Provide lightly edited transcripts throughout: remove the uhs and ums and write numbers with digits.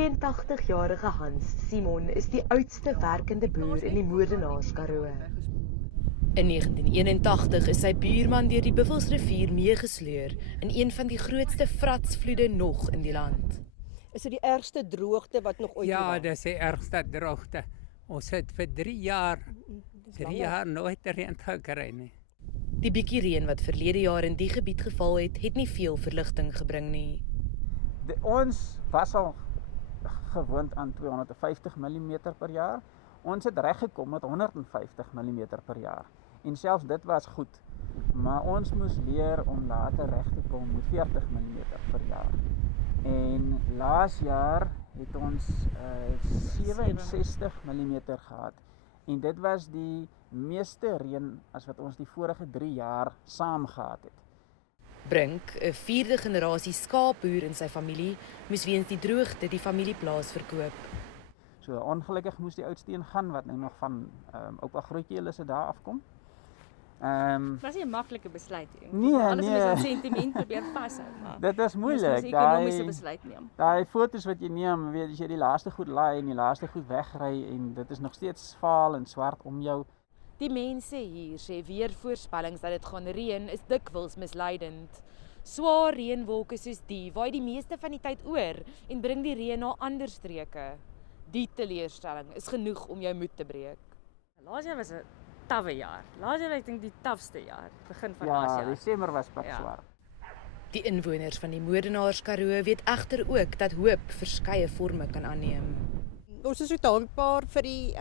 82-jarige Hans Simon is die oudste werkende boer in die Moordenaars-Karoo. In 1981 is sy buurman deur die Buffelsrivier meegesleur in een van die grootste vratsvloede nog in die land. Is dit die ergste droogte wat nog ooit Ja, dit is die ergste droogte. Ons het vir 3 jaar nooit reën gekry nie. Die bietjie reën wat verlede jaar in die gebied geval het nie veel verligting gebring nie. Ons was al gewoond aan 250 mm per jaar. Ons het reggekom met 150 mm per jaar. En selfs dit was goed. Maar ons moes leer om later reg te kom met 40 mm per jaar. En laas jaar het ons 67 mm gehad. En dit was die meeste reën as wat ons die vorige 3 jaar saam gehad het. Brink, 'n 4de generasie skaapboer in sy familie, moes weens die droogte die familieplaas verkoop. So ongelukkig moes die oudste een gaan wat nou nog van oupa Grootjie hulle se daar afkom. Was nie 'n maklike besluit nie. Nee, Alles nee. met sentiment probeer vashou, maar Dit is moeilik. Jy ekonomiese besluit neem. Daai foto's wat jy neem, weet jy die laaste goed laai en die laaste goed wegry en dit is nog steeds vaal en swart om jou. Die mense hier sê weer voorspellings dat dit gaan reën is dikwels misleidend. Swaar reënwolke soos die waai die meeste van die tyd oor en bring die reën na ander streke. Die teleurstelling is genoeg om jou moed te breek. Laas jaar was 'n tawwe jaar. Laas jaar ek dink die tafste jaar, begin van laas Ja, jaar. Desember was pas Ja. swart. Die inwoners van die Moordenaars-Karoo weet egter ook dat hoop verskeie forme kan aanneem. Ons is so dankbaar vir die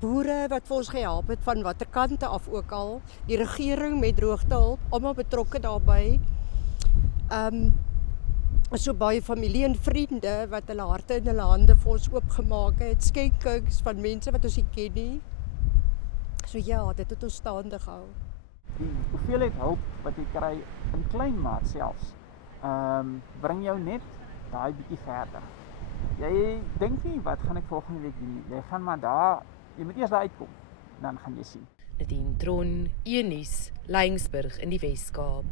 boere wat vir ons gehelp het van watter kante af ook al, die regering met droogtehulp, almal betrokke daarbey. So baie familie en vriende wat hulle harte en hulle hande vir ons oopgemaak het, skenkings van mense wat ons nie ken nie. So ja, dit het ons staande gehou. Die hoeveelheid hulp wat jy kry in klein maat selfs, bring jou net daai bietjie verder. Jy dink nie wat gaan ek volgende week doen nie. Jy gaan maar daar, jy moet eers daar uitkom, dan gaan jy sien. Nadine Tron, E-nuus, Laingsburg in die Wes-Kaap.